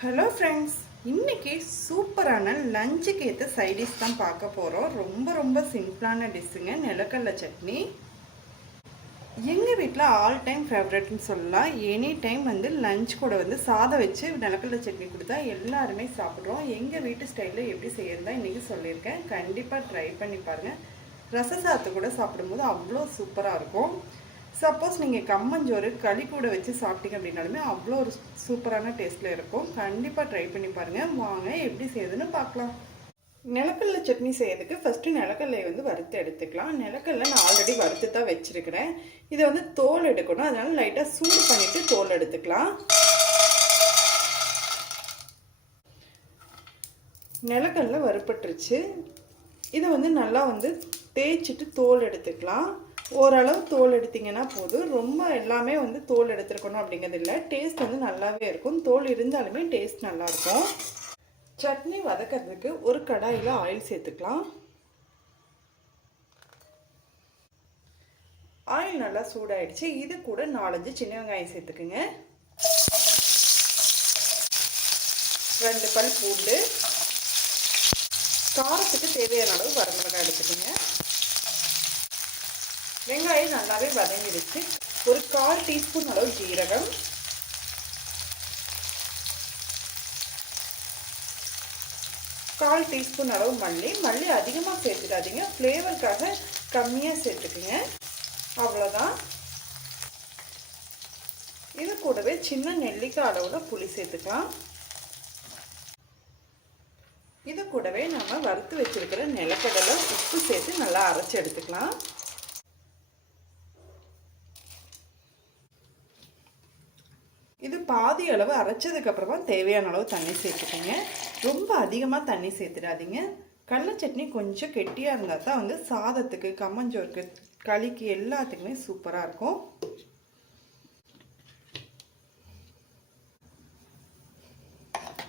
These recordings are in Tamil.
ஹலோ ஃப்ரெண்ட்ஸ், இன்றைக்கி சூப்பரான லஞ்சுக்கு ஏற்ற சைடிஷ் தான் பார்க்க போகிறோம். ரொம்ப சிம்பிளான டிஷ்ஷுங்க, நிலக்கடலை சட்னி. எங்கள் வீட்டில் ஆல் டைம் ஃபேவரட்னு சொல்லலாம். எனி டைம் லஞ்ச் கூட சாதம் வச்சு நிலக்கடலை சட்னி கொடுத்தா எல்லாருமே சாப்பிட்றோம். எங்கள் வீட்டு ஸ்டைலில் எப்படி செய்யறதா இன்றைக்கி சொல்லியிருக்கேன். கண்டிப்பாக ட்ரை பண்ணி பாருங்கள். ரச சாதத்தை கூட சாப்பிடும்போது அவ்வளோ சூப்பராக இருக்கும். சப்போஸ் நீங்கள் கம்மஞ்சோறு களி கூட வச்சு சாப்பிட்டீங்க அப்படின்னாலுமே அவ்வளோ ஒரு சூப்பரான டேஸ்ட்டில் இருக்கும். கண்டிப்பாக ட்ரை பண்ணி பாருங்கள். வாங்க எப்படி செய்யுதுன்னு பார்க்கலாம். நிலக்கடலை சட்னி செய்யறதுக்கு ஃபஸ்ட்டு நிலக்கடலையை வறுத்து எடுத்துக்கலாம். நிலக்கடலை நான் ஆல்ரெடி வறுத்து தான் வச்சுருக்கிறேன். இதை தோல் எடுக்கணும், அதனால லைட்டாக சூடு பண்ணிவிட்டு தோல் எடுத்துக்கலாம். நிலக்கடலை வறுப்பட்டுருச்சு. இதை நல்லா தேய்ச்சிட்டு தோல் எடுத்துக்கலாம். ஓரளவு தோல் எடுத்திங்கன்னா போதும். ரொம்ப எல்லாமே தோல் எடுத்துருக்கணும் அப்படிங்கிறது இல்லை. டேஸ்ட் நல்லாவே இருக்கும். தோல் இருந்தாலுமே டேஸ்ட் நல்லாயிருக்கும். சட்னி வதக்கிறதுக்கு ஒரு கடாயில் ஆயில் சேர்த்துக்கலாம். ஆயில் நல்லா சூடாயிடுச்சு. இது கூட 4-5 சின்ன வெங்காயம் சேர்த்துக்குங்க. 2 பல் பூண்டு, காரத்துக்கு தேவையான அளவு வரமிளகாய் எடுத்துக்கோங்க. வெங்காயம் நல்லாவே வதங்கிடுச்சு. ஒரு 1/4 டீஸ்பூன் அளவு ஜீரகம், 1/4 டீஸ்பூன் அளவு மல்லி அதிகமாக சேர்த்துடாதீங்க, ஃப்ளேவருக்காக கம்மியாக சேர்த்துக்குங்க. அவ்வளோதான். இது கூடவே சின்ன நெல்லிக்காய் அளவில் புளி சேர்த்துக்கலாம். இது கூடவே நம்ம வறுத்து வச்சிருக்கிற நிலக்கடலை உப்பு சேர்த்து நல்லா அரைச்சி எடுத்துக்கலாம். இது பாதி அளவு அரைச்சதுக்கப்புறமா தேவையான அளவு தண்ணி சேர்த்துக்கோங்க. ரொம்ப அதிகமாக தண்ணி சேர்த்துடாதீங்க. கடலை சட்னி கொஞ்சம் கெட்டியாக இருந்தால் தான் சாதத்துக்கு, கம்மஞ்சோறுக்கு, களிக்கு எல்லாத்துக்குமே சூப்பராக இருக்கும்.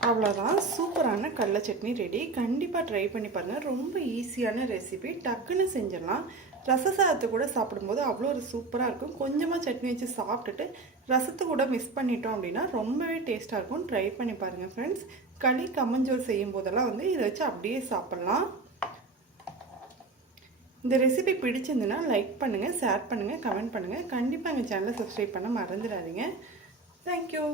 அவ்வளோதான், சூப்பரான கடலை சட்னி ரெடி. கண்டிப்பாக ட்ரை பண்ணி பாருங்கள். ரொம்ப ஈஸியான ரெசிபி, டக்குன்னு செஞ்சிடலாம். ரச சாதத்தை கூட சாப்பிடும்போது அவ்வளோ ஒரு சூப்பராக இருக்கும். கொஞ்சமாக சட்னி வச்சு சாப்பிட்டுட்டு ரசத்தை கூட மிஸ் பண்ணிட்டோம் அப்படின்னா ரொம்பவே டேஸ்ட்டாக இருக்கும். ட்ரை பண்ணி பாருங்கள் ஃப்ரெண்ட்ஸ். களி, கம்மஞ்சோறு செய்யும் போதெல்லாம் இதை வச்சு அப்படியே சாப்பிட்லாம். இந்த ரெசிபி பிடிச்சிருந்துன்னா லைக் பண்ணுங்கள், ஷேர் பண்ணுங்கள், கமெண்ட் பண்ணுங்கள். கண்டிப்பாக எங்கள் சேனலை சப்ஸ்கிரைப் பண்ண மறந்துடாதீங்க. தேங்க்யூ.